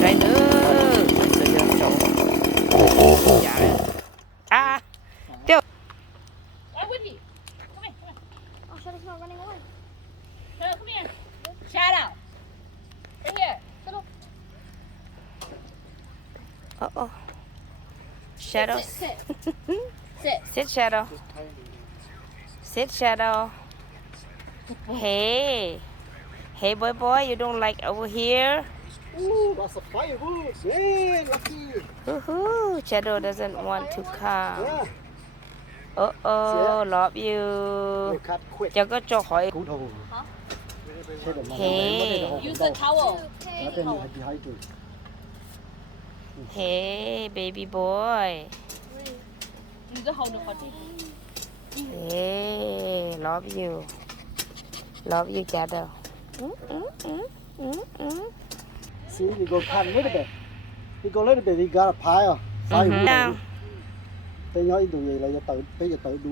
Đây nữa. Bây giờ trộn. Dạ. À, tiêu. Why would he? Come here, come here. Oh, Shadow's not running away. No, come here. Shadow. Right here. Shadow. Oh. Shadow. Sit, sit. Sit. Sit, Shadow. Sit, Shadow. Hey. Hey, boy, you don't like over here? Ooh, lots of firewood. Yeah, lucky. Woohoo. Shadow doesn't want to come. Yeah. Love They you. cut quick. Cho có cho hỏi. Cú thù. Hả? Thế để mà Hey. Use the towel. Nó tên là gì hay từ. Hey, baby boy. Use the hold the hot. Hey, love you. Love you, Shadow. See, we go cut a little bit. We go a little bit, we got a pile. Firewood. Now. Tay nói đủ gì là giờ tự bây giờ tự đủ.